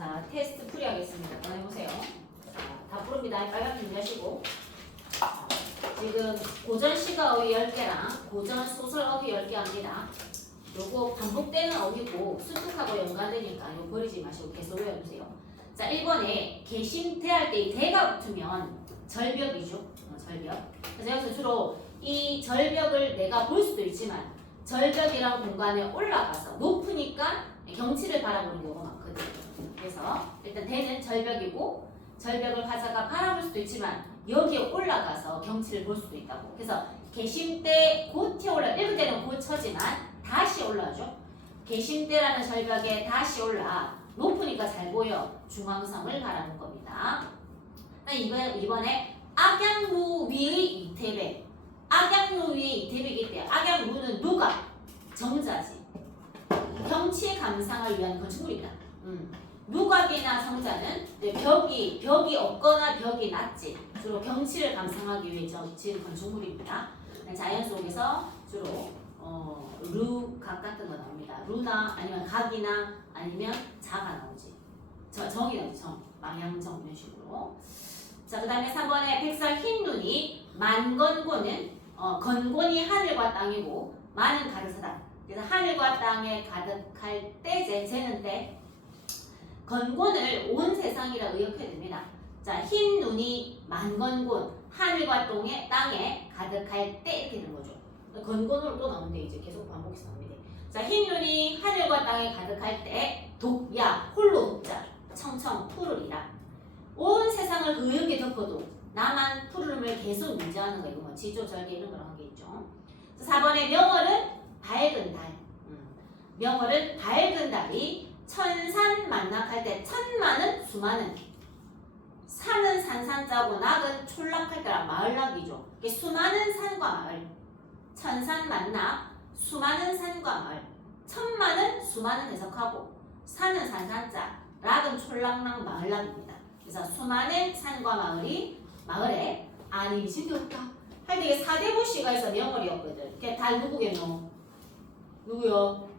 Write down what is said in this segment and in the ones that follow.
자, 테스트 풀이 하겠습니다. 꺼내보세요. 자, 다 부릅니다. 빨간 펜 준비하시고. 지금 고전 시가 어휘 10개랑 고전 소설 어휘 10개 합니다. 요거 반복되는 어휘고 수특하고 연관되니까 이거 버리지 마시고 계속 외워주세요. 자, 1번에 개심대 할 때 이 대가 붙으면 절벽이죠. 절벽. 그래서 여기서 주로 이 절벽을 내가 볼 수도 있지만 절벽이란 공간에 올라가서 높으니까 경치를 바라보는 경우가 많거든요. 그래서 일단 대는 절벽이고 절벽을 가다가 바라볼 수도 있지만 여기에 올라가서 경치를 볼 수도 있다고. 그래서 개심대 곧에 올라 읽을 때는 곧 쳐지만 다시 올라오죠. 개심대라는 절벽에 다시 올라 높으니까 잘 보여 중앙성을 바라본 겁니다. 이번에 악양루 위의 이태백. 악양루 위의 이태백일 때 악양루는 누가? 정자지. 경치 감상을 위한 건축물입니다. 누각이나 성자는 벽이 없거나 벽이 낮지. 주로 경치를 감상하기 위해 지은 건축물입니다. 자연 속에서 주로 루, 각 같은 거 나옵니다. 루나 아니면 각이나 아니면 자가 나오지. 정이 나오지. 정, 망향정 이런 식으로. 자, 그 다음에 3번에 백설 흰 눈이 만건고는 건곤이 하늘과 땅이고 만은 가득하다. 그래서 하늘과 땅에 가득할 때 재는 때 건곤을 온 세상이라 의역해야 됩니다. 자, 흰 눈이 만건곤 하늘과 땅에 가득할 때 이렇게 되는 거죠. 건곤으로 또 나오는데 이제 계속 반복해서 나옵니다. 자, 흰 눈이 하늘과 땅에 가득할 때 독야 홀로 독자 청청 푸르리라. 온 세상을 의역에 덮어도 나만 푸르름을 계속 유지하는 거. 이거 뭐 지조 절개 이런 거랑 하겠죠. 4번에 명월은 밝은 달. 명월은 밝은 달이 천산 만낙할 때 천만은 수많은 산은 산산자고 낙은 촌락할 때라 마을낙이죠. 수많은 산과 마을 천산 만낙 수많은 산과 마을 천만은 수많은 해석하고 산은 산산자 락은 촌락락 마을락입니다. 그래서 수많은 산과 마을에 아니 지겹다 할 때 이게 사대부시가 있어 명월이었거든. 그게 달 누구겠노? 누구요?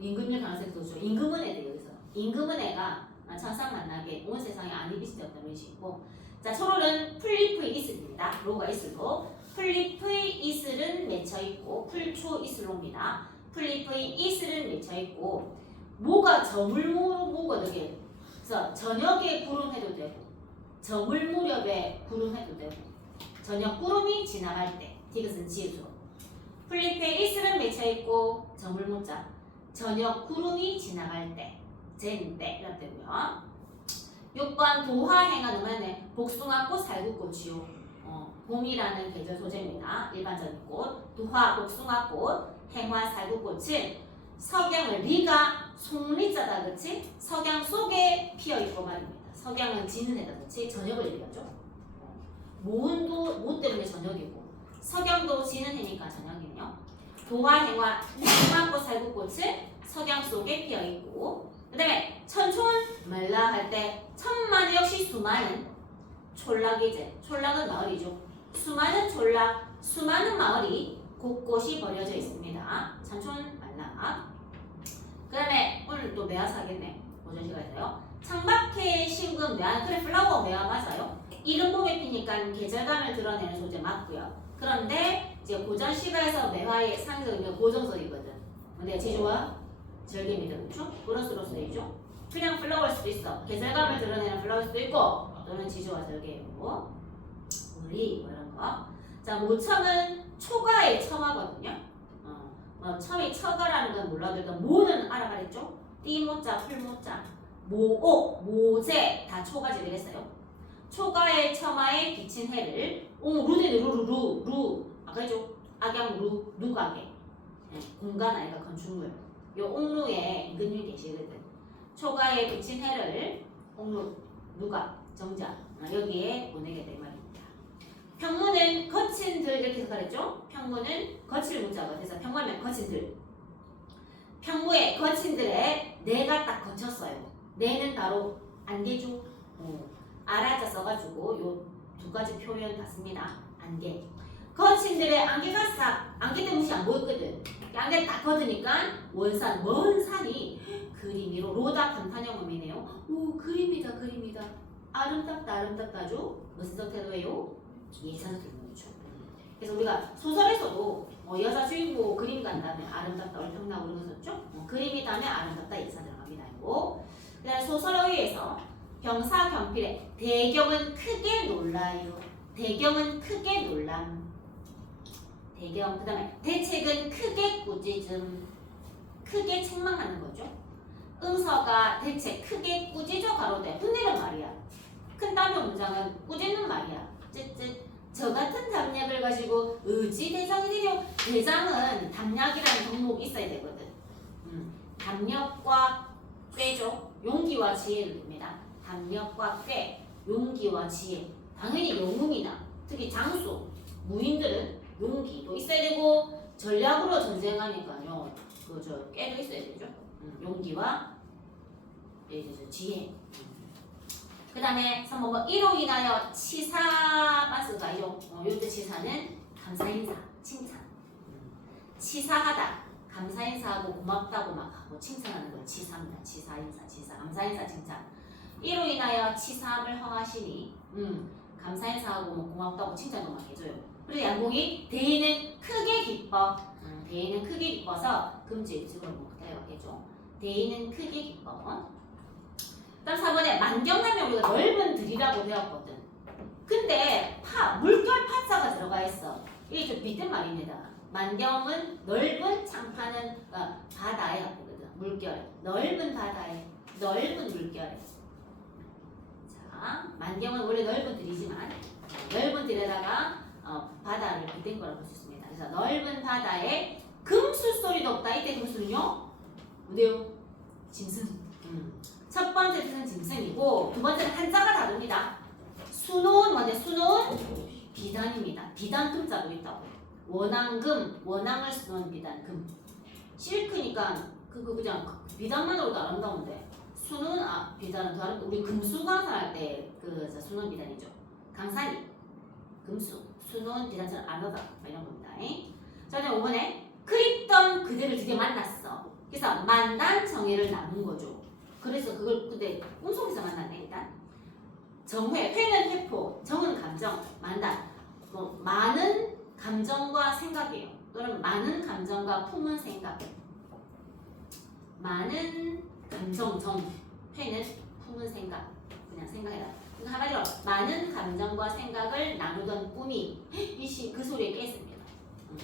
임금일 가능성이 더 좋죠. 임금은혜도 여기서. 임금은혜가 천상 만나게 온 세상에 안이 비치되었다는 의미이고, 자, 초롤은 풀잎의 이슬입니다. 로가 이슬로. 풀잎의 이슬은 맺혀있고, 풀초 이슬로입니다. 풀잎의 이슬은 맺혀있고, 모가 저물모거든요. 그래서 저녁에 구름해도 되고, 저물 무렵에 구름해도 되고, 저녁 구름이 지나갈 때, 디귿은 지읒으로. 풀잎의 이슬은 맺혀있고, 저물모자. 저녁 구름이 지나갈 때, 재는 때 이런 때고요. 6번 도화행화 노면에 복숭아꽃 살구꽃이요. 봄이라는 계절 소재입니다. 일반적인 꽃, 도화, 복숭아꽃, 행화, 살구꽃은 석양을 리가 송리자다 그치? 석양 속에 피어있고 말입니다. 석양은 지는 해다 그치? 저녁을 얘기하죠. 모은도 모 때문에 저녁이고 석양도 지는 해니까 저녁이네요. 도화, 행화, 복숭아꽃, 살구꽃은 석양 속에 피어있고, 그 다음에 천촌 말라 할 때 천만 역시 수많은 촌락이제. 촌락은 마을이죠. 수많은 촌락, 수많은 마을이 곳곳이 버려져 있습니다. 천촌 말라. 그 다음에 오늘 또 매화사 하겠네. 오전 시간에서요. 창밖에 심금 매화, 그래 플라워 매화 맞아요. 이른 봄에 피니까 계절감을 드러내는 소재 맞고요. 그런데 이제 고전 시가에서 매화의 상징은 고정설이거든. 근데 지조와 절개입니다. 그렇죠? 플러스로 쓰이죠. 그냥 플라워일 수도 있어. 계절감을 드러내는 플라워일 수도 있고 또는 지조와 절개이고 우리 뭐 이런 거. 자, 모청은 초가의 첨화거든요. 첨이 처가라는 건 몰라도 일단 모는 알아가랬죠? 띠모자, 풀모자, 모옥, 모제 다 초가지 되겠어요. 초가의 첨화에 비친 해를 루네 루 아까 했죠? 악양 루 누각에 공간 아이가 건축물 요 옥루에 임금님이 계시거든. 초가에 비친 해를 옥루 누각 정자 여기에 보내게 될 말입니다. 평문은 거친 들 이렇게 해석하랬죠? 평문은 거칠 문자가 돼서 평문하면 거친 들. 평무에 거친 들에 내가 딱 거쳤어요. 내는 바로 안개죠. 알아자 써가지고 요 두 가지 표현 봤습니다. 안개. 거친 들에 안개가 싹 안개 때문에 안 보였거든. 안개 딱 걷으니까 원산 먼 산이 그림이로 로다 감탄형 의미네요. 오 그림이다 그림이다. 아름답다 아름답다죠. 무슨 상태로예요? 예산 상태로죠. 그래서 우리가 소설에서도 여자 주인공 그림 간다면 아름답다 얼평나고 이런 거 썼죠. 그림이 다음에 아름답다 예산 들어갑니다. 이거. 그다음에 소설에 의해서 병사 경필의 대경은 크게 놀라요. 대경은 크게 놀람. 대경. 그다음에 대책은 크게 꾸짖음. 크게 책망하는 거죠. 응서가 대책 크게 꾸짖어 가로되 혼내는 말이야. 큰 따로 문장은 꾸짖는 말이야. 쯧쯧. 저 같은 담력을 가지고 의지 대장이 되려. 대장은 담력이라는 덕목이 있어야 되거든. 담력과 꾀죠. 용기와 지혜를 냅니다. 담력과 꾀, 용기와 지혜. 당연히 영웅이나 특히 장수, 무인들은 용기도 있어야 되고 전략으로 전쟁하니까요. 그저 꾀도 있어야 되죠. 용기와 지혜. 그 다음에 3번 이로 인하여 치사가 쓰가요. 요때 치사는 감사인사, 칭찬. 치사하다, 감사인사하고 고맙다고 막 하고 칭찬하는 걸 치사입니다. 치사인사, 치사, 감사인사, 칭찬. 이로 인하여 치사함을 허하시니 감사인사하고 뭐 고맙다고 칭찬도 막 해줘요. 그리고 양공이 대인은 크게 기뻐. 대인은 크게 기뻐서 금지 지금 뭐 대박이죠. 대인은 크게 기뻐. 다음 4번에 만경하면 우리가 넓은 들이라고 배웠거든. 근데 물결 파자가 들어가 있어. 이게 좀 빗댄 말입니다. 만경은 넓은 창파는 바다에 하거든. 물결. 넓은 바다에 넓은 물결에. 자, 만경은 원래 넓은 들이지만 넓은 들에다가 바다를 빗댄 거라고 볼 수 있습니다. 그래서 넓은 바다에 금수 소리도 없다. 이때 금수는요? 뭔데요? 짐승. 첫 번째 뜻은 짐승이고 두 번째는 한자가 다릅니다. 수놓은 뭔데? 수놓은 비단입니다. 비단 금자도 있다고. 원앙금, 원앙을 수놓은 비단 금. 실크니까 그냥 비단만으로도 아름다운데 수놓은 비단은 더 아름다워. 우리 금수강산할 때 그 수놓은 비단이죠. 강산이 금수, 수놓은 비단처럼 아름다다 이런 겁니다. 자, 그다음 5번에 그립던 그대를 드디어 만났어. 그래서 만난 정회를 나눈 거죠. 그래서 그걸 근데 꿈속에서 만났네. 일단 정회, 회는 회포, 정은 감정, 만남. 많은 감정과 생각이에요. 또는 많은 감정과 품은 생각. 많은 감정, 정, 회는 품은 생각. 그냥 생각해라. 그러니까 한마디로 많은 감정과 생각을 나누던 꿈이 그 소리에 깼습니다.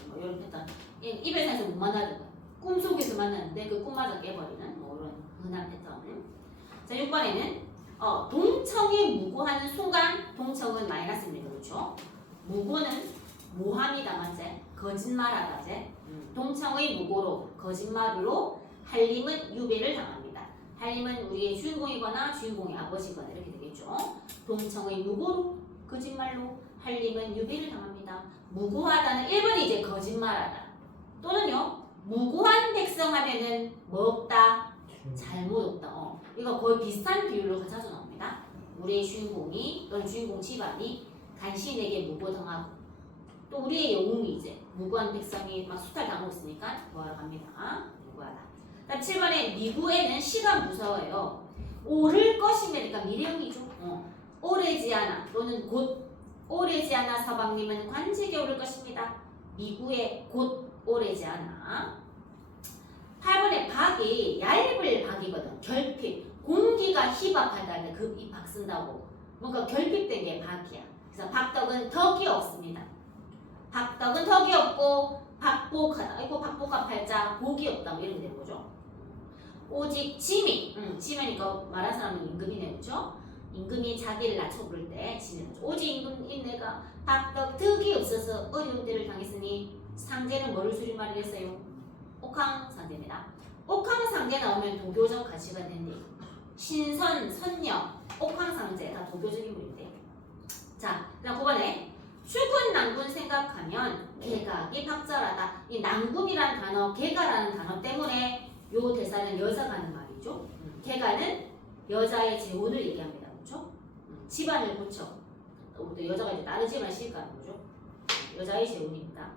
뭐 이런 패턴. 입에서 못 만나던 꿈속에서 만났는데 그 꿈마저 깨버리는 뭐 이런 흔한 패턴. 자, 6번에는 동청이 무고하는 순간 동청은 마이너스입니다. 그렇죠? 무고는 모함이다. 맞지? 거짓말하다지. 동청의 무고로 거짓말로 한림은 유배를 당합니다. 한림은 우리의 주인공이거나 주인공의 아버지거나 이렇게 되겠죠. 동청의 무고로 거짓말로 한림은 유배를 당합니다. 무고하다는 1번이 이제 거짓말하다. 또는요. 무고한 백성 하면은 뭐 없다? 잘못 없다. 이거 거의 비슷한 비율로 자주 나옵니다. 우리의 주인공이 또는 주인공 집안이 간신에게 무고당하고 또 우리의 영웅이 이제 무고한 백성이 막 수탈당하고 있으니까 구하러 갑니다. 무고하다. 다음 7번에 미구에는 시가 무서워요. 오를 것이니까 미래형이죠. 오래지 않아 또는 곧 오래지 않아 서방님은 관직에 오를 것입니다. 미구에 곧 오래지 않아. 8번에 박이 얇을 박이거든. 결핍. 공기가 희박하다 할 때 그 이 박 쓴다고. 뭔가 결핍된 게 박이야. 그래서 박덕은 덕이 없습니다. 박덕은 덕이 없고 박복하다. 이거 박복한 팔자 복이 없다. 뭐 이런 되는 거죠. 오직 지미. 지미니까 말한 사람은 임금이네. 그렇죠? 임금이 자기를 낮춰 부를 때 지미는 거죠. 오직 임금인내가 박덕 덕이 없어서 어려운 때를 당했으니 상제는 뭐를 줄임말을 했어요? 옥황 상제입니다. 옥황 상제 나오면 도교적 가치가 된대. 신선, 선녀, 옥황 상제 다 도교적 인물인데. 자, 그다음 9번에 출군 낭군 생각하면 개각이 박절하다. 이 낭군이란 단어, 개가라는 단어 때문에 요 대사는 여자가 하는 말이죠. 개가는 여자의 재혼을 얘기합니다. 그렇죠? 집안을 고쳐. 또 여자가 이제 다른 집안을 시집가는 거죠. 여자의 재혼입니다.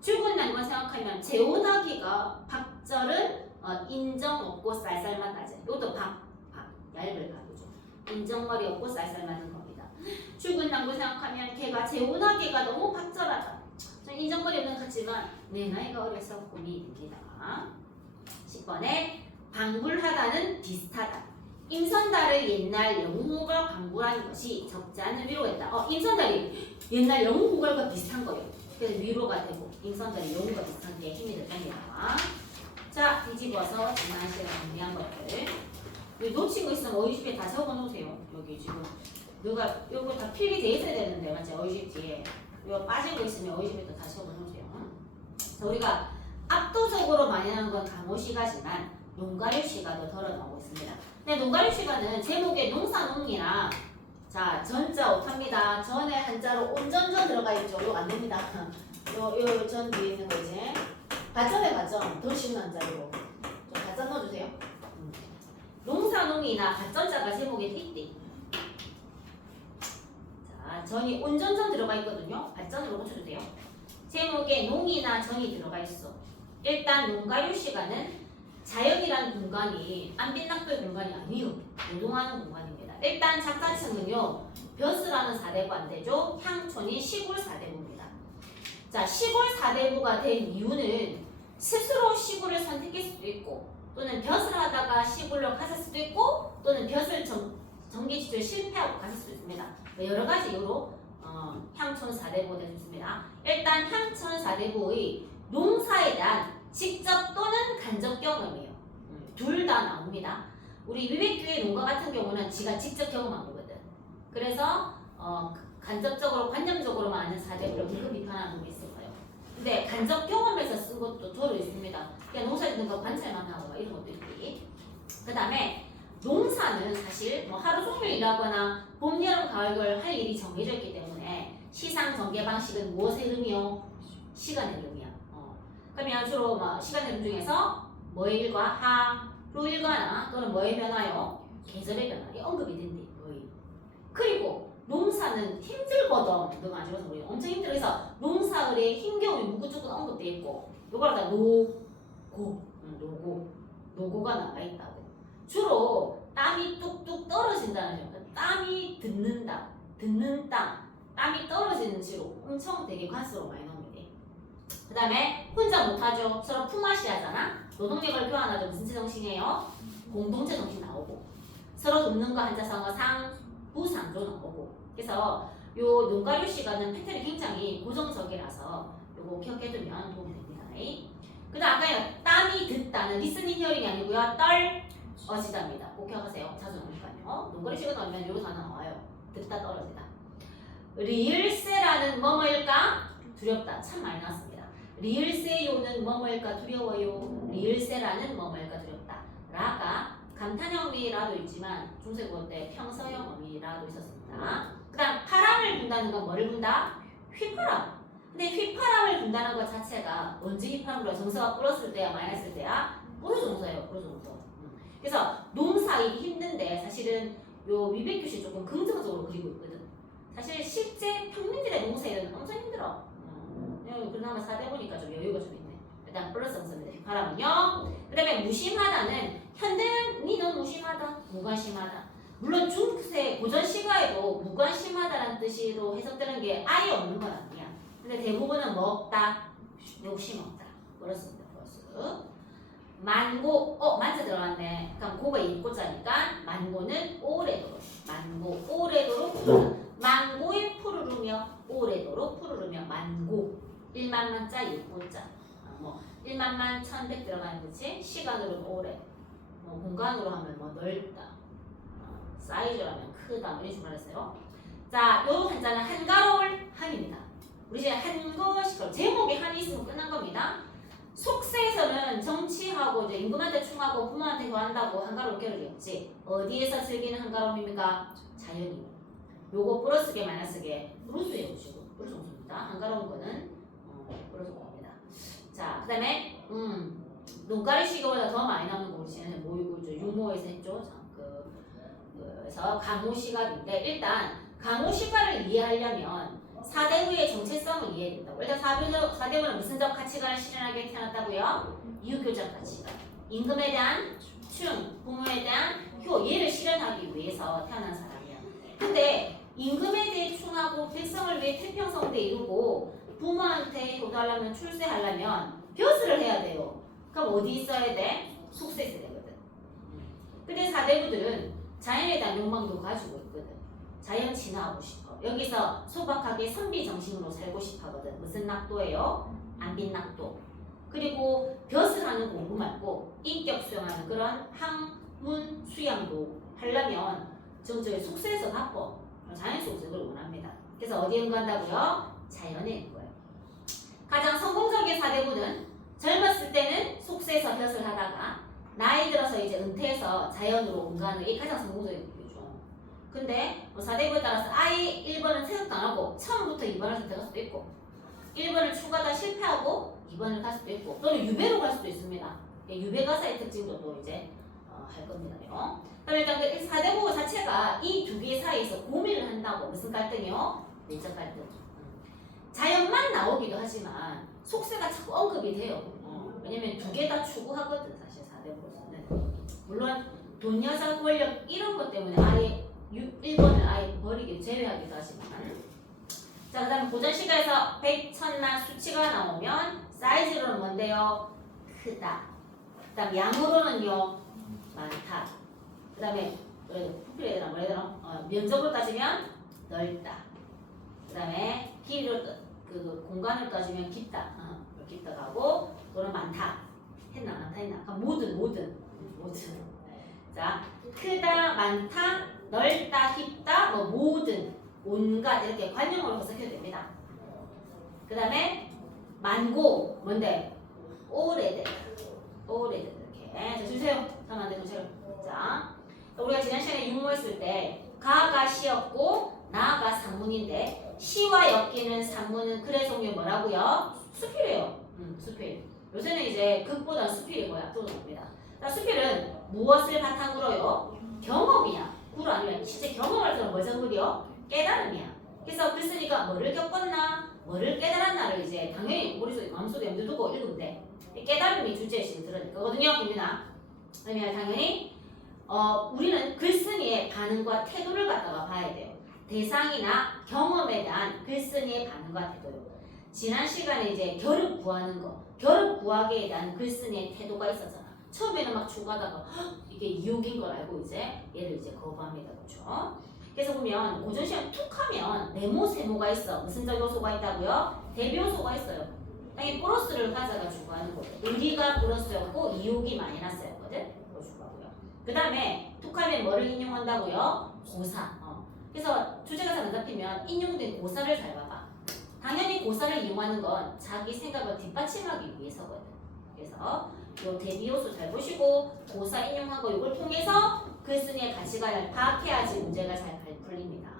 출근 낭만 생각하면 재혼하기가 박절은 인정 없고 쌀쌀만 따져. 이것도 얇을 가구죠. 인정머리 없고 쌀쌀 맞는 겁니다. 출근 당구 생각하면 걔가 재혼하기가 너무 박절하다. 전 인정머리 없는 것 같지만 내 나이가 어려서 고민이 됩니다. 10번에 방불하다는 비슷하다. 임선달을 옛날 영웅호걸 방불한 것이 적지 않은 위로했다. 임선달이 옛날 영웅호걸과 비슷한 거예요. 그래서 위로가 되고 임선달이 영웅과 비슷한 게 힘이 될 겁니다. 자, 뒤집어서 지난 시간에 정리한 것들. 놓친 거 있으면 어휘집에 다 적어놓으세요. 여기 지금 누가 요거 다 필기 돼 있어야 되는데 맞지? 어휘집 뒤에 이거 빠진 거 있으면 어휘집에 다 적어놓으세요. 자, 우리가 압도적으로 많이 나오는 건 강호시가지만 농가류시가 더 덜어 나오고 있습니다. 근데 농가류시가는 제목에 농사농이나 자 전자 오탑니다. 전에 한자로 온전전 들어가 있죠. 이거 안 됩니다. 요 전 뒤에 있는 거 이제 가점에 가점 더 쉬운 한자로 좀 가점 넣어주세요. 농사농이나 가점자가 제목에 띠띠. 자 전이 온전전 들어가 있거든요. 가점으로 고쳐주세요. 제목에 농이나 전이 들어가 있어. 일단 농가류 시간은 자연이라는 공간이 안빈낙돌 공간이 아니요. 노동하는 공간입니다. 일단 작가층은요. 벼스라는 사대부 안 되죠. 향촌이 시골 사대부입니다. 자 시골 사대부가 된 이유는 스스로 시골을 선택할 수도 있고 또는 벼슬 하다가 시골로 갔을 수도 있고 또는 벼슬 정기지출 실패하고 갔을 수도 있습니다. 여러 가지 이유로 향촌 사대부가 될 수 있습니다. 일단 향촌 사대부의 농사에 대한 직접 또는 간접 경험이에요. 둘 다 나옵니다. 우리 위백교의 농가 같은 경우는 지가 직접 경험한 거거든. 그래서 간접적으로 관념적으로만 아는 사대부를 물론 비판하는 게 있을 거예요. 근데 간접 경험에서 쓴 것도 저로 있습니다. 그냥 농사 짓는 거 관찰만 하고 이런 것도 있기. 그 다음에 농사는 사실 뭐 하루 종일 일하거나 봄, 여름, 가을, 겨울 할 일이 정해져 있기 때문에 시상 전개 방식은 무엇의 의미요? 시간의 의미야. 그러면 주로 시간의 의미 중에서 뭐의 일과 하루 일과나 또는 뭐의 변화요? 계절의 변화가 언급이 된대 거의. 그리고 농사는 힘들거든. 너가 안 집어서 우리 엄청 힘들어서 농사을에 힘겨움이 무구조건 언급돼 있고 요걸 다 노고가 나와 있다고. 주로 땀이 뚝뚝 떨어진다는 점. 땀이 듣는 땅, 땀이 떨어지는 지로 엄청 되게 관수로 많이 나옵니다. 그 다음에 혼자 못하죠. 서로 품앗이 하잖아. 노동력을 교환하죠. 무슨 제정신이에요? 공동체 정신 나오고 서로 돕는 거 한자성어 상부상조 나오고. 그래서 요 농가류 시간은 패턴이 굉장히 고정적이라서 요거 기억해두면 도움이 됩니다. 그 다음 아까 땀이 듣다는 리스닝 히어링이 아니고요. 떨어지다입니다. 꼭 기억하세요. 자주 나오니까요. 농가류 시간 나오면 요거 단어 나와요. 듣다 떨어지다. 리을세라는 뭐뭐일까? 두렵다. 참 많이 나왔습니다. 리을세요는 뭐뭐일까 두려워요. 리을세라는 뭐뭐일까 두렵다. 라가 감탄형 어미라도 있지만 중세국어 때 평서형 어미라도 있었습니다. 그 다음 파랑을 분다는 건 뭐를 분다? 휘파람. 근데 휘파람을 분다는 것 자체가 언제 휘파람으로 정서가 플러스일 때야 마이너스일 때야? 뿌르정서예요. 뿌르정서. 그래서 농사일이 힘든데 사실은 요 위백규시 조금 긍정적으로 그리고 있거든. 사실 실제 평민들의 농사일은 엄청 힘들어. 그나마 사대보니까 좀 여유가 좀 있네. 일단 플러스 정서입니다. 휘파람은요. 그 다음에 무심하다는 현대는 니 넌 무심하다, 무관심하다. 물론 중세 고전 시가에도 무관심하다라는 뜻으로 해석되는 게 아예 없는 건 아니야. 근데 대부분은 뭐 없다, 욕심 없다. 그렇습니다. 플러스. 만고, 만자 들어갔네. 그럼 고가 입고자니까 만고는 오래도록. 만고, 오래도록 푸르르. 만고에 푸르르며 오래도록 푸르르며 만고. 1만만자 6고자. 뭐 1만만 1100 들어가는 거지. 시간으로 오래. 뭐 공간으로 하면 뭐 넓다. 사이즈로 하면 크다. 이런 식으로 말했어요. 자, 요 한자는 한가로울 한입니다. 우리 이제 한것이 제목에 한이 있으면 끝난 겁니다. 속세에서는 정치하고 이제 임금한테 충하고 부모한테 교한다고 한가로울 겨를이었지. 어디에서 즐기는 한가로움입니까? 자연이. 요거 플러스게 마이너스게 루즈에 오시고 루즈 정수입니다. 한가로운 거는 플러스 겁니다. 자, 그 다음에 농가리 시가보다 더 많이 나오는 거 우리 지난해 모의고 있죠. 유모에서 했죠. 자, 그래서 강호 시가인데 일단 강호 시가를 이해하려면 사대부의 정체성을 이해해야 된다고. 일단 사대부는 무슨 적 가치관을 실현하게 태어났다고요? 이유교적 가치관. 임금에 대한 충, 부모에 대한 효, 얘를 실현하기 위해서 태어난 사람이야. 근데 임금에 대해 충하고 백성을 위해 태평성대 이루고 부모한테 효도하려면 출세하려면 벼슬을 해야 돼요. 그럼 어디 있어야 돼? 속세에 있어야 되거든. 근데 사대부들은 자연에 대한 욕망도 가지고 있거든. 자연 진화하고 싶어. 여기서 소박하게 선비 정신으로 살고 싶어 하거든. 무슨 낙도예요? 안빈 낙도. 그리고 벼슬하는 공부 말고 인격 수양하는 그런 학문 수양도 하려면 저희 속세에서 바빠. 자연 속에서 그걸 원합니다. 그래서 어디에 응가한다고요? 자연에 응거예요. 가장 성공적인 사대부는 젊었을 때는 속세에서 벼슬 하다가 나이 들어서 이제 은퇴해서 자연으로 응가하는 게 가장 성공적인 거죠. 근데 사대부에 따라서 아예 1번은 생각도 안 하고 처음부터 2번을 선택할 수도 있고 1번을 추가하다 실패하고 2번을 갈 수도 있고 또는 유배로 갈 수도 있습니다. 유배 가사의 특징도 또 이제 할 겁니다요. 그럼 일단 그 사대부 자체가 이 두 개 사이에서 고민을 한다고. 무슨 갈등이요? 내적 갈등. 자연만 나오기도 하지만 속세가 자꾸 언급이 돼요. 왜냐면 두 개 다 추구하거든 사실 사대부에서는. 물론 돈, 여자, 권력 이런 것 때문에 아예 1번을 아예 버리기 제외하기도 하지만. 자, 그 다음 고전 시가에서 100, 1000만 수치가 나오면 사이즈로는 뭔데요? 크다. 그 다음 양으로는요? 많다. 그 다음에 부피를 뭐라 해야 되나? 면적으로 따지면 넓다. 그 다음에 길이로 그 공간을 따지면 깊다. 깊다가 하고 또는 많다. 했나 많다 했나? 그럼 모든. 자, 크다, 많다, 넓다, 깊다, 뭐 모든, 온갖 이렇게 관용어로 해석해도 됩니다. 그 다음에 만고 뭔데? 오래된 이렇게. 자, 주세요. 잠깐만 내 정체를. 자, 우리가 지난 시간에 육모했을 때 가가 시였고 나가 상문인데 시와 엮이는 상문은 글의 종류 뭐라고요? 수필이에요. 수필. 요새는 이제 극보다 수필이 거의 압도적입니다. 수필은 무엇을 바탕으로요? 경험이야. 굴 아니면 실제 경험할 때는 뭐 정글이요? 깨달음이야. 그래서 글 쓰니까 뭐를 겪었나, 뭐를 깨달았나를 이제 당연히 머릿속에 마음속에 염두 두고 읽으면 돼. 깨달음이 주제의식을 들으니까 거거든요, 김민아. 그러면 당연히 우리는 글쓴이의 반응과 태도를 갖다가 봐야 돼요. 대상이나 경험에 대한 글쓴이의 반응과 태도요. 지난 시간에 이제 결을 구하는 거, 결을 구하기에 대한 글쓴이의 태도가 있었잖아. 처음에는 막 추구하다가 이게 유혹인 걸 알고 이제 얘를 이제 거부합니다, 그렇죠? 그래서 보면 고전 시험 툭 하면 네모 세모가 있어. 무슨 요소가 있다고요? 대비 요소가 있어요. 당연히 플러스를 가져가지고 하는 거예요. 의리가 플러스였고 이욕이 마이너스였거든. 그 다음에 툭하면 뭐를 인용한다고요? 고사. 그래서 주제가 잘 안 잡히면 인용된 고사를 잘 봐봐. 당연히 고사를 이용하는 건 자기 생각을 뒷받침하기 위해서거든. 그래서 요 대비 요소 잘 보시고 고사 인용하고 이걸 통해서 글쓴이의 가치관을 파악해야지 문제가 잘 풀립니다.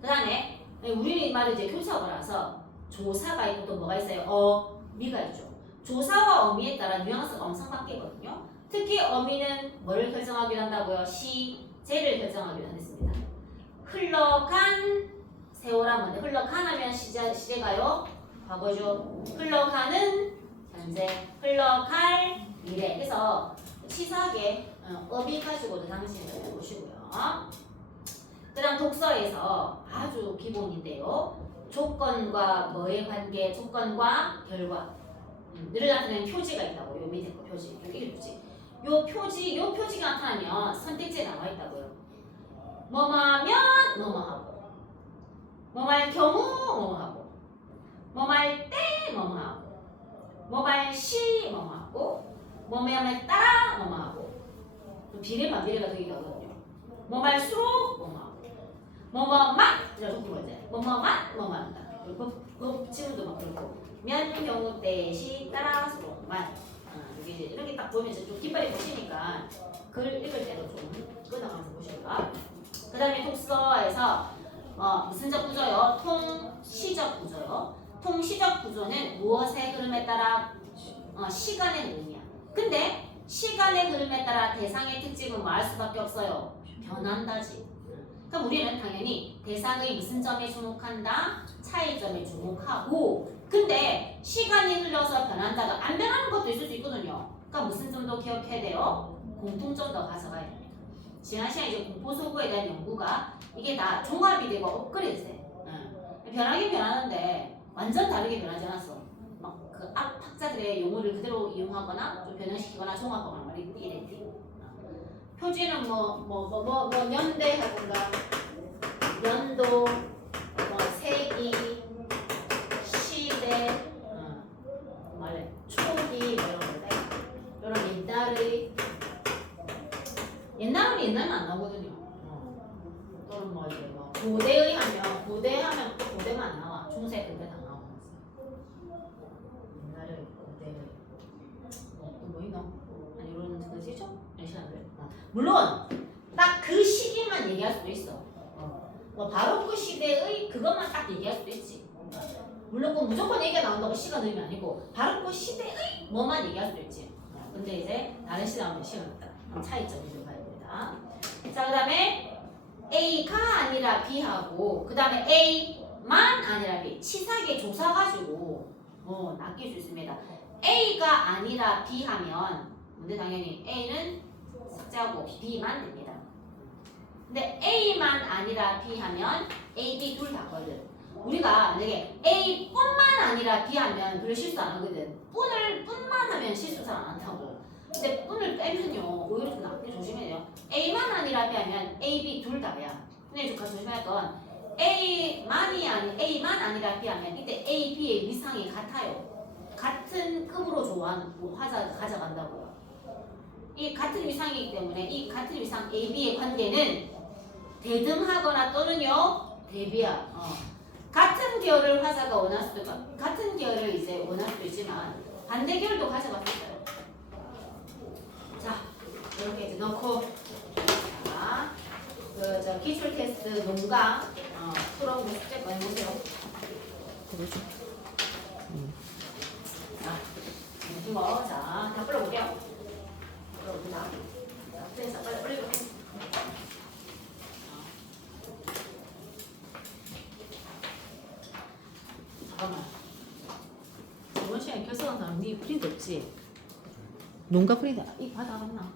그 다음에 우리 말은 이제 교차어라서 조사가 있고 또 뭐가 있어요? 어미가 있죠. 조사와 어미에 따라 뉘앙스가 엄청 바뀌거든요. 특히 어미는 뭐를 결정하기로 한다고요? 시제를 결정하기로 했습니다. 흘러간 세월아 뭔데? 흘러간 하면 시제가요? 과거죠. 흘러가는 현재, 흘러갈 미래. 그래서 치사하게 어미 가지고도 당신을 보시고요. 그 다음 독서에서 아주 기본인데요. 조건과 뭐의 관계, 조건과 결과. 늘 나타내는 표지가 있다고. 요 밑에 거 표지. 여기 표지. 요 표지가 나타나면 선택지에 나와 있다고요. 뭐뭐하면 뭐뭐하고, 뭐뭐할 경우 뭐뭐하고, 뭐뭐할 때 뭐뭐하고, 뭐뭐할 시 뭐뭐하고, 뭐뭐하면 따라 뭐뭐하고. 비례가 되게 가거든요. 뭐뭐할수록 뭐뭐하고, 뭐뭐만 이제 조건 이제 뭐뭐만 뭐뭐한다. 그 지문도 막 그렇고 면 경우 때 시 따라서만. 이게 이렇게 딱 보면 이제 좀 깃발이 보시니까 글 읽을 때도 좀 끊어가면서 보실까. 그 다음에 독서에서 무슨적 구조요? 통시적 구조요. 통시적 구조는 무엇의 흐름에 따라 시간의 흐름이야. 근데 시간의 흐름에 따라 대상의 특징은 뭐 알 수밖에 없어요? 변한다지. 그럼 우리는 당연히 대상의 무슨 점에 주목한다? 차이점에 주목하고 근데 시간이 흘러서 변한다가 안 변하는 것도 있을 수 있거든요. 그러니까 무슨 점도 기억해야 돼요? 공통점도 가져가야 됩니다. 지난 시간에 이제 공포소구에 대한 연구가 이게 다 종합이 되고 업그레이드 돼. 변하긴 변하는데 완전 다르게 변하지 않았어. 막 그 앞 학자들의 용어를 그대로 이용하거나 좀 변형시키거나 종합하거나 막 이랬지. 표지는 뭐 연대하든가 연도, 뭐 세기, 시대, 말래 초기 이런 건데 이런 옛날은 안 나오거든요. 또는 뭐 이제 뭐 고대의 하면 고대하면 또 고대만 안 나와. 중세 근대 다 나와. 옛날에 고대의 뭐 있노? 아니 이런 그지죠? 시간들. 물론 딱 그 시기만 얘기할 수도 있어. 뭐 바로크 시대의 그것만 딱 얘기할 수도 있지. 물론 꼭 무조건 얘기가 나온다고 시간 의미 아니고 바로크 시대의 뭐만 얘기할 수도 있지. 근데 이제 다른 시대 나오면 시간 없다. 차이점을 좀 봐야 됩니다. 자, 그다음에 A가 아니라 B하고 그다음에 A만 아니라 B 치사하게 조사 가지고 낚일 수 있습니다. A가 아니라 B 하면 근데 당연히 A는 삭제하고 B만 됩니다. 근데 A만 아니라 B 하면 A, B 둘 다거든. 우리가 만약에 A뿐만 아니라 B 하면 별로 실수 안 하거든. 뿐만 하면 실수 잘 안 한다고. 근데 뿐을 빼면요 오히려 좀 나쁘게 조심해야 돼요. A만 아니라 B 하면 A, B 둘 다야. 근데 좀 조심해야 건 A만 아니라 B 하면 이때 A, B의 위상이 같아요. 같은 급으로 가져간다고요. 이 같은 위상이기 때문에 이 같은 위상 A, B의 관계는 대등하거나 또는요 대비야. 같은 계열을 화자가 원할 수도 있고 같은 계열을 이제 원할 수도 있지만 반대 계열도 가져갈 수 있어요. 자 이렇게 이제 넣고 자, 저 기출 테스트 농강 풀어보고 숙제 거 해보세요. 그러죠. 자 이거 다 풀어볼게요. 풀어봅니다. 자 그래서 빨리 올려볼게요. 잠깐만. 이번 시간에 결석한 사람 니 프린트 없지? 농가 프린트 이 받아봤나?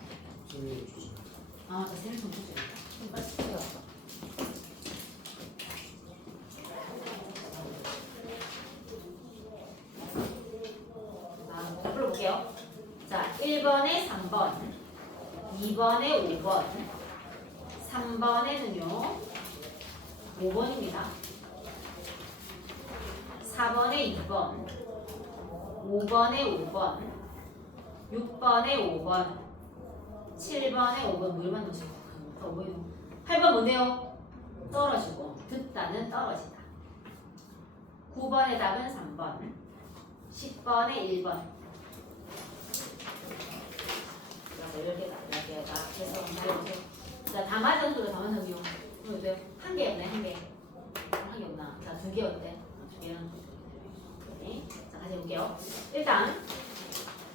아, 저 셀 좀 주세요. 좀 빨리 주세요. 자, 불러볼게요. 자, 1번에 3번, 2번에 5번, 3번에는요 5번입니다. 4번에 2번, 5번에 5번, 6번에 5번, 7번에 5번, 물만 넣으시고 더 보이고 8번 뭔데요? 떨어지고 듣다는 떨어지다. 9번의 답은 3번, 10번에 1번. 이렇게 나갈게요. 자, 그래서 말해보세요. 자, 다 맞은 소리 다 맞은 요. 한 개 없네, 한 개. 한 개 없나? 자, 두 개 어때? 두 개는. 네. 자, 다시 해볼게요. 일단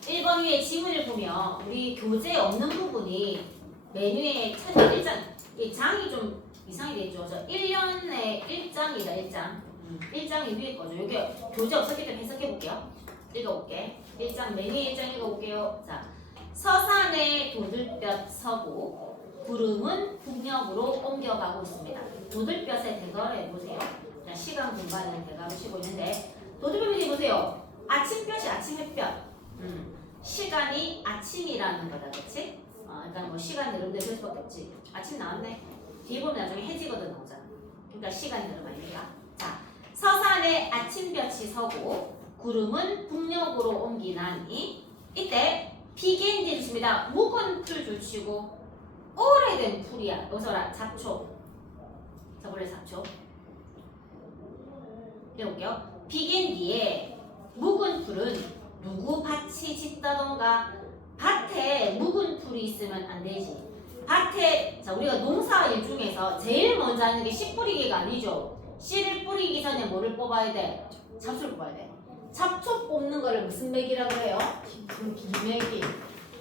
1번 위에 지문을 보면 우리 교재에 없는 부분이 메뉴에 첫 1장, 이 장이 좀 이상이 되죠. 저 1년에 1장이다, 1장. 1장이 위에 거죠. 여기 교재 없었기 때문에 해석해볼게요. 읽어볼게. 1장, 메뉴에 1장 읽어볼게요. 자, 서산에 도들볕 서고 구름은 북녘으로 옮겨가고 있습니다. 도들볕에 대가를 해보세요. 시간 공간을 대가로 치고 있는데 도들볕이 보세요. 아침볕이 아침 햇볕. 시간이 아침이라는 거다, 그렇지? 일단 뭐 시간 내려오는데 될 수밖에 없지. 아침 나왔네. 뒤에 보면 나중에 해지거든 나오잖아. 그러니까 시간이 내려면 아닙니까? 자, 서산에 아침볕이 서고 구름은 북녘으로 옮기나니 이때 비겐디 주십니다. 묵은 풀 줄치고 오래된 풀이야. 여기서 잡초. 자, 원래 잡초. 해볼게요. 비겐디에 묵은 풀은 누구 밭이 짓다던가 밭에 묵은 풀이 있으면 안 되지. 밭에 자 우리가 농사일 중에서 제일 먼저 하는 게 씨 뿌리기가 아니죠. 씨를 뿌리기 전에 뭐를 뽑아야 돼? 잡초를 뽑아야 돼. 잡초 뽑는 거를 무슨 맥이라고 해요? 기맥이.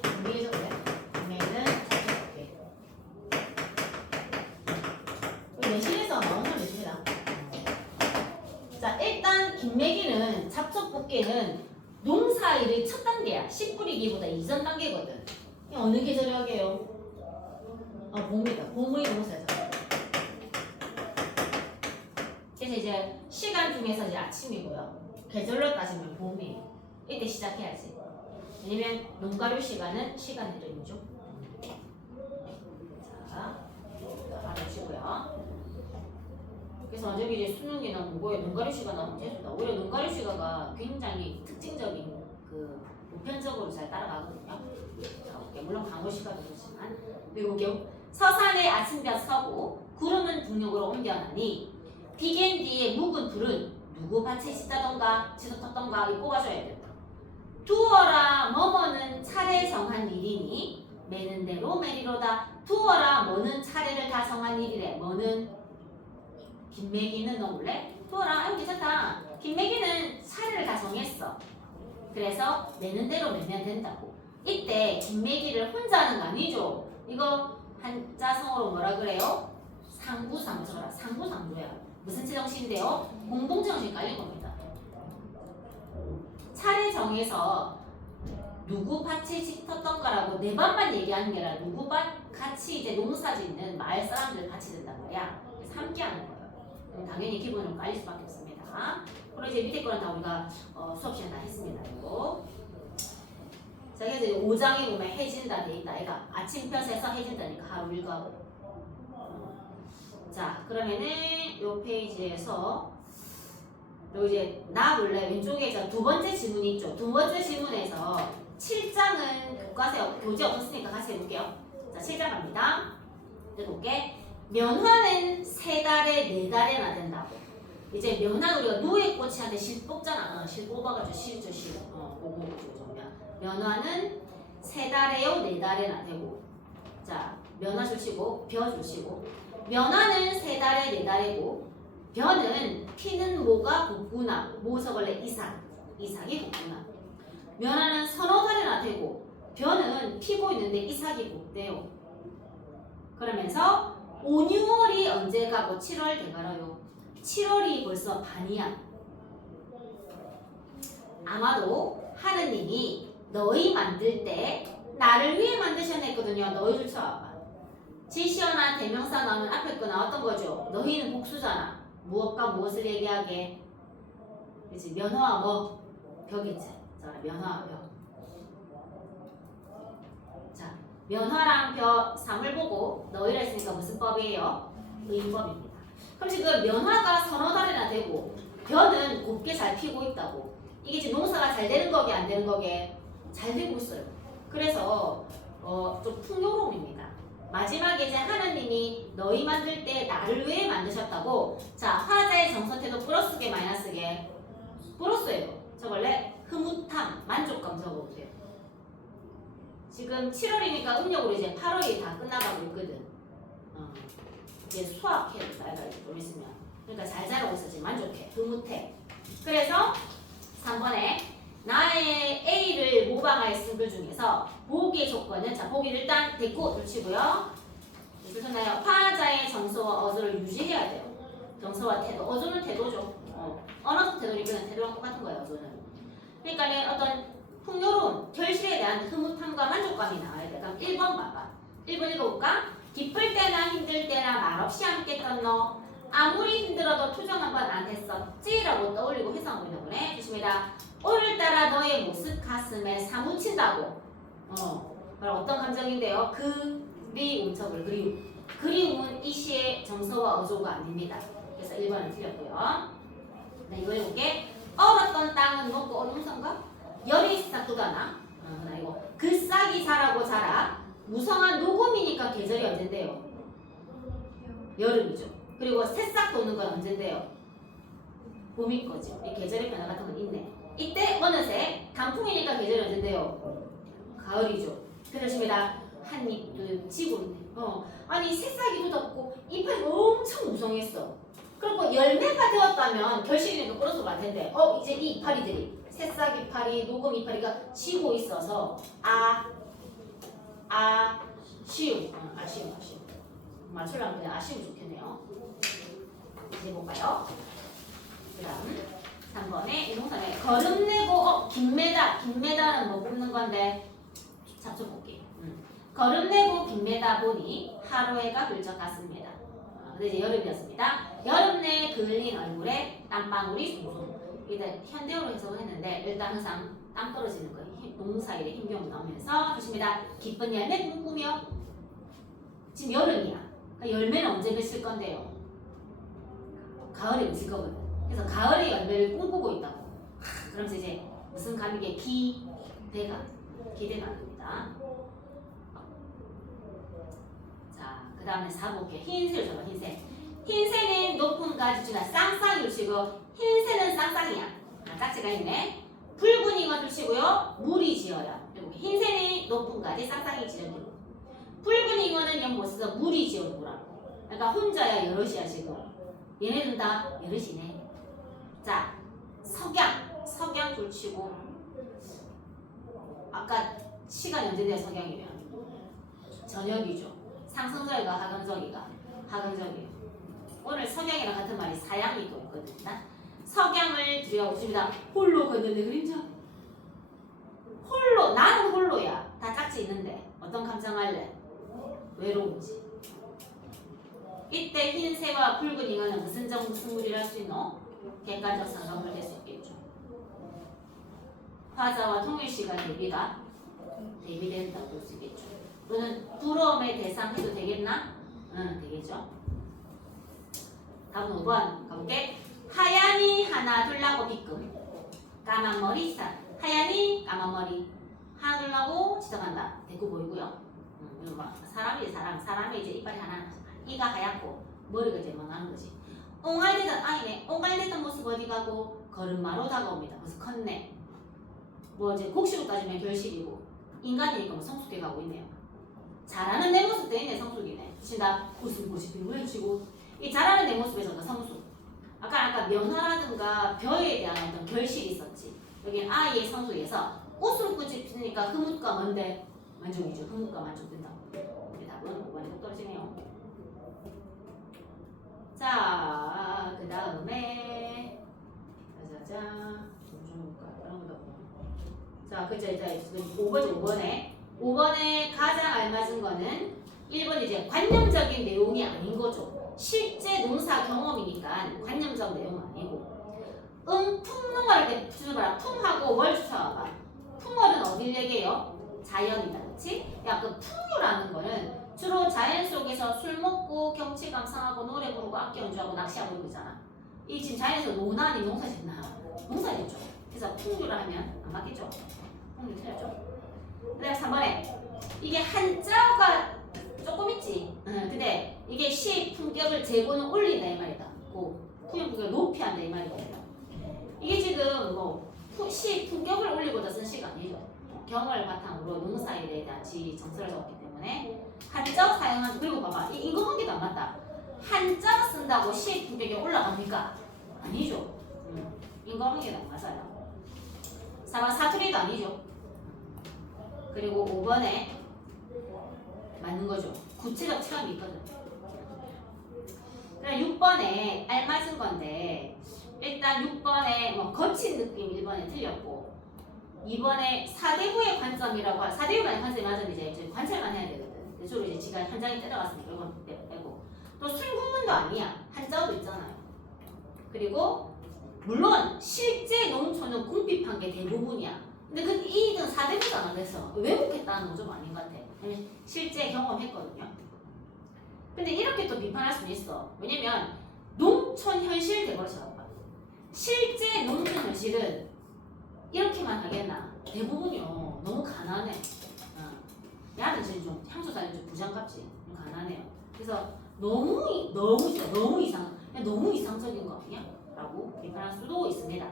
기맥이죠, 그래? 기맥은 잡초 뽑기. 내신에서 나온 걸 있습니다. 자, 일단 김매기는 잡초 뽑기는 농사일의 첫 단계야. 계절이야. 씨 뿌리기보다 이전 단계거든. 이 어느 계절이 하게요? 봄이다. 봄의 동사죠. 그래서 이제 시간 중에서 이제 아침이고요. 계절로 따지면 봄이에요. 이때 시작해야지. 왜냐면 눈가루 시간은 시간 이름이죠. 자, 알아주시고요. 그래서 저기 이제 수능이나 뭐에 눈가루 시가 나오면 재수다. 오히려 눈가루 시가가 굉장히 특징적인 그 보편적으로 잘 따라가거든요. 자, 오케이. 물론 강호 시가도 그렇지만 그리고 서산의 아침볕 서고 구름은 북녘으로 옮겨나니 비겐 뒤에 묵은 불은 누구 밭에 짓다던가 지었던가 이 뽑아줘야 된다. 두어라 뭐뭐는 차례 정한 일이니 매는 대로 매리로다. 두어라 뭐는 차례를 다 정한 일이래. 뭐는 김매기는 너 몰래? 두어라 괜찮다. 김매기는 차례를 다 정했어. 그래서 매는 대로 매면 된다고. 이때 김매기를 혼자 하는 거 아니죠. 이거 한자성어로 뭐라 그래요? 상부상조라. 상부상조야. 무슨 제정신인데요? 공동정신 깔린 겁니다. 차례 정해서 누구 밭에 짓었던가라고 내 밭만 얘기하는 게 아니라 누구 밭 같이 이제 농사 짓는 마을 사람들 같이 된단 말이야. 그래서 함께 하는 거예요. 그럼 당연히 기본은 깔릴 수밖에 없습니다. 그리고 이제 밑에 거는 다 우리가 수업 시간 다 했습니다. 이거. 자, 그래서 이제 5장에 보면 해진다 돼 있다. 얘가 아침볕에서 해진다니까 하루 일과고. 자, 그러면은 요 페이지에서 요 이제 나 몰래 왼쪽에 두 번째 지문이 있죠. 두 번째 지문에서 7장은 교과서 교재 없었으니까 같이 해볼게요. 자, 7장 갑니다. 이제 볼게. 면화는 3달에 4달에나 된다고. 이제 면화 우리가 노예꼬치한테 실 뽑잖아. 실 뽑아가지고 실죠 실. 그거 면화는 3달에요 4달에나 되고. 자, 면화 줄치고 벼 줄치고. 면화는 3달에 4달이고 벼는 피는 모가 곱구나. 모서벌레 이삭이 곱구나. 면화는 서너 달이나 되고 벼는 피고 있는데 이삭이 곱대요. 그러면서 5, 6월이 언제 가고 7월 대가라요. 7월이 벌써 반이야. 아마도 하느님이 너희 만들 때 나를 위해 만드셨냈거든요. 너희를 쳐와봐. 지시어나 대명사 나오면 앞에 거 나왔던 거죠. 너희는 복수잖아. 무엇과 무엇을 얘기하게? 그치? 면화와 뭐? 벽이지. 자, 면화와 벽. 자, 면화랑 벽 3을 보고 너희라 했으니까 무슨 법이에요? 의인법입니다. 그럼 지금 면화가 서너 달이나 되고 벼는 곱게 잘 피고 있다고. 이게 지금 농사가 잘 되는 거게 안 되는 거게? 잘 되고 있어요. 그래서 좀 풍요로움입니다. 마지막에 이제 하나님이 너희 만들 때 나를 위해 만드셨다고. 자, 화자의 정서태도 플러스게 마이너스게? 플러스예요. 저걸래 흐뭇함, 만족감 적어보세요. 지금 7월이니까 음력으로 이제 8월이 다 끝나가고 있거든. 이제 수학해야 나이가 좀 있으면. 그러니까 잘 자라고 있어. 지금 만족해, 흐뭇해. 그래서 3번에 나의 A를 모방할 쓴글 중에서 보기의 조건은, 자, 보기를 일단 됐고 둘치고요. 그렇잖아요. 화자의 정서와 어조를 유지해야 돼요. 정서와 태도. 어조는 태도죠. 언어적 태도니까 태도랑 똑같은 거예요. 어조는. 그러니까 어떤 풍요로움, 결실에 대한 흐뭇함과 만족감이 나와야 돼. 그럼 1번 봐봐. 1번 읽어볼까? 기쁠 때나 힘들 때나 말없이 함께 떴노. 아무리 힘들어도 투정 한번 안 했었지라고 떠올리고 회상하고 있는 거네. 조심해라. 오늘따라 너의 모습 가슴에 사무친다고. 바로 어떤 감정인데요? 그리움 척을 그리움. 그리움은 이 시의 정서와 어조가 아닙니다. 그래서 1번은 틀렸고요. 네, 이거 해볼게. 얼었던 땅은 먹고 어농선가? 열이 싹 돋아나? 이거 그 싹이 자라고 자라. 무성한 녹음이니까 계절이 언젠데요? 여름이죠. 그리고 새싹 돋는 건 언젠데요? 봄인 거죠. 이 계절의 변화 같은 건 있네. 이때 어느새 단풍이니까 계절이 언젠데요? 가을이죠. 그렇습니다. 한 잎도 지고 있네. 아니 새싹이 돋았고 잎이 엄청 무성했어. 그리고 열매가 되었다면 결실이니까 플러스로 갈 텐데 이제 이 이파리들이 새싹 이파리, 녹음 이파리가 지고 있어서 아쉬움. 맞추려면 그냥 아쉬움 좋겠네요. 이제 볼까요? 그 다음 3번에 운동선에 거름내고 김매다. 김매다는 뭐 뽑는 건데 잡초 볼게요. 거름내고 김매다 보니 하루해가 훌쩍 갔습니다. 근데 이제 여름이었습니다. 여름 내 그을린 얼굴에 땀방울이 숭숭. 일단 현대어로 해석을 했는데 일단 항상 땀 떨어지는 거예요. 동사일에 힘겨움 나오면서 좋습니다. 기쁜 열매 꿈꾸며 지금 여름이야. 그러니까 열매는 언제 맺을 건데요? 가을에 맺을 거거든. 그래서 가을에 열매를 꿈꾸고 있다고. 그러면서 이제 무슨 감이게 기대가 됩니다. 자, 그 다음에 4번 볼게요. 흰새를 줘봐. 흰새는 높은 가지주나 쌍쌍이를 치고 흰새는 쌍쌍이야. 짝지가 있네. 붉은 잉어 두시고요. 물이 지어요. 그리고 흰새는 높은 가지 쌍쌍이 지어기고 붉은 잉어는 영 못 써서 물이 지어는 거라고. 그러니까 혼자야 여럿이야 지금. 얘네들은 다 여럿이네. 자, 석양 둘치고 아까 시간이 언제 돼요? 석양이면 저녁이죠. 상승절과 하강절이에요. 오늘 석양이랑 같은 말이 사양이 또 있거든요. 석양을 들여오십니다. 홀로 걷는데 그림자. 홀로 나는 홀로야. 다 짝지 있는데 어떤 감상할래? 외로운지. 이때 흰새와 붉은 잉어는 무슨 무리를 할 수 있노? 객관적 상관을 될 수 있겠죠. 화자와 통일시가 대비된다고 볼 수 있겠죠. 또는 부러움의 대상 해도 되겠나? 응, 되겠죠. 다음 5번 가볼게. 하얀이 하나 둘라고 비끔 까만 머리 하얀이 까만 머리 하나 둘라고 지나간다. 대꾸 보이고요. 이거 막 사람이 이제 이빨이 하나 이가 하얗고 머리가 이제 멍하는 거지. 옹알대던 모습 어디 가고 걸음마로 다가옵니다. 그래서 컸네. 뭐 이제 곡식으로 따지면 결실이고 인간이니까 뭐 성숙해 가고 있네요. 잘하는 내 모습도 있네. 성숙이네. 나 웃음 고집이 보여주고 이 잘하는 내 모습에서 성숙. 아까 면화라든가 벼에 대한 어떤 결실이 있었지. 여기는 아이의 성숙에서 웃음꽃이 피우니까 흐뭇과 뭔데 만족이죠. 흐뭇과 만족된다고. 우리 답은 5번에 꼭 떨어지네요. 자, 그 다음에 자자자 자, 그죠. 이제 5번에 가장 알맞은 거는 1번 이제 관념적인 내용이 아닌 거죠. 실제 농사 경험이니까 관념적 내용은 아니고. 풍농할 때 주셔봐라. 풍하고 뭘 주셔봐. 풍월은 어딜 얘기해요? 자연이다. 그치? 야, 그 풍류라는 거는 주로 자연 속에서 술 먹고 경치 감상하고 노래 부르고 악기 연주하고 낚시하고 이러잖아. 이 지금 자연에서 노나 아니면 농사 짓나? 농사 짓죠. 그래서 풍류라 하면 안 맞겠죠? 풍류 틀렸죠? 그 다음에 3번에 이게 한자가 조금 있지. 근데 이게 시 품격을 재고는 올린다 이 말이다. 풍요 품격을 높이 한다 이 말이거든요. 이게 지금 시 품격을 올리고자 쓴 시가 아니죠. 경을 바탕으로 농사에 대한 지리 정설을 적었기 때문에 한자 사용한 그리고 봐봐 이거 한 개도 안 맞다. 한자 쓴다고 시 품격이 올라갑니까? 아니죠. 이거 한 개도 안 맞아요. 4번 사투리도 아니죠. 그리고 5번에 맞는 거죠. 구체적 체험이 있거든. 그럼 6번에 알맞은 건데 일단 6번에 거친 느낌 1번에 틀렸고 2번에 4대부의 관점이라고 4대부의 관점이 맞으면 이제 관찰만 해야 되거든. 주로 이제 지가 현장에 때려갔으니까 이건 빼고 또 술국문도 아니야. 한자어도 있잖아요. 그리고 물론 실제 농촌은 궁핍한 게 대부분이야. 근데 이든 4대부잖아. 그래서 왜곡했다는 건 좀 아닌 것 같아. 실제 경험했거든요. 근데 이렇게 또 비판할 수는 있어. 왜냐면 농촌 현실 대버릇이라고 봐. 실제 농촌 현실은 이렇게만 하겠나? 대부분이요. 너무 가난해. 야는 지금 좀 향수 살림 좀 부장갑지. 좀 가난해요. 그래서 너무 이상적인 거 아니야? 라고 비판할 수도 있습니다.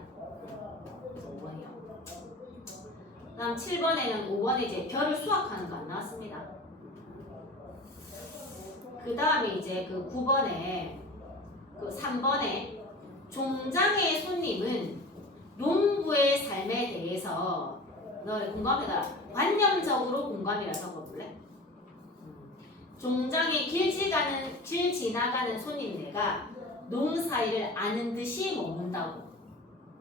그래서 5번이요. 다음 7번에는 5번에 이제 별을 수확하는 거 안 나왔습니다. 그 다음에 이제 그 9번에 그 3번에 종장의 손님은 농부의 삶에 대해서 너 공감해라. 관념적으로 공감이라 적어볼래? 종장에 길 지나가는 손님네가 농사일을 아는 듯이 먹는다고.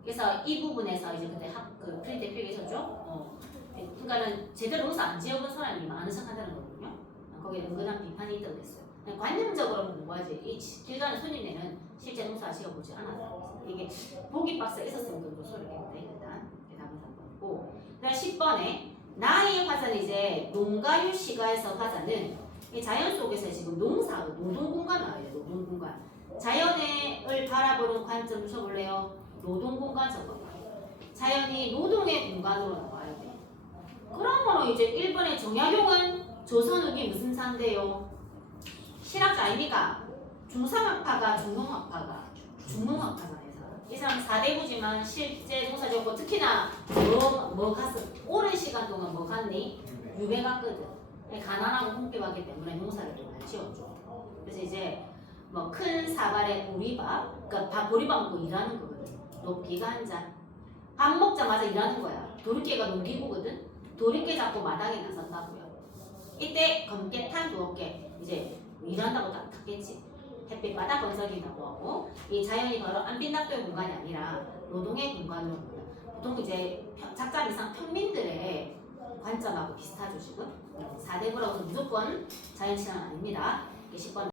그래서 이 부분에서 이제 그때 그 프린트 표기했었죠. 그러니까는 제대로 농사 안 지어본 사람이 많은 척한다는 거거든요. 거기에 은근한 비판이 있다고 했어요. 그냥 관념적으로 공부하지 이 길 가는 손님네는 실제 농사 지어보지 않았다고 했어요. 이게 보기 박스에 있었으면 그것도 소리겠는데 일단 답은 3번이고 그다음 10번에 나의 화자는 이제 농가유 시가에서 화자는 이 자연 속에서 지금 농사, 노동 공간 나와요. 노동 공간. 자연을 바라보는 관점 써볼래요? 노동 공간 적어봐. 자연이 노동의 공간으로 나와야 돼. 그러면 이제 1번의 정약용은 조선 후기 무슨 사인데요? 실학자 아닙니까? 중상학파가 중농학파가 중농학파잖아요. 이 사람 4대부지만 실제 농사지었고 특히나 뭐 갔어? 오랜 시간 동안 뭐 갔니? 유배 갔거든. 가난하고 홍피하기 때문에 농사를 좀 잘 지었죠. 그래서 이제 뭐 큰 사발에 보리밥, 그러니까 보리밥 먹고 일하는 거거든. 높기가 한 잔. 밥 먹자마자 일하는 거야. 도리깨가 농기구거든. 도리깨 잡고 마당에 나선다고요. 이때 검게 탄 두껍게 이제 일한다고 딱 탔겠지. 햇빛 바닥 건설이라고 하고 이 자연이 바로 안빈낙도의 공간이 아니라 노동의 공간으로 봅니다. 보통 이제 작자 이상 평민들의 관점하고 비슷하죠 지금. 4대부라고 해서 무조건 자연 친화는 아닙니다. 10번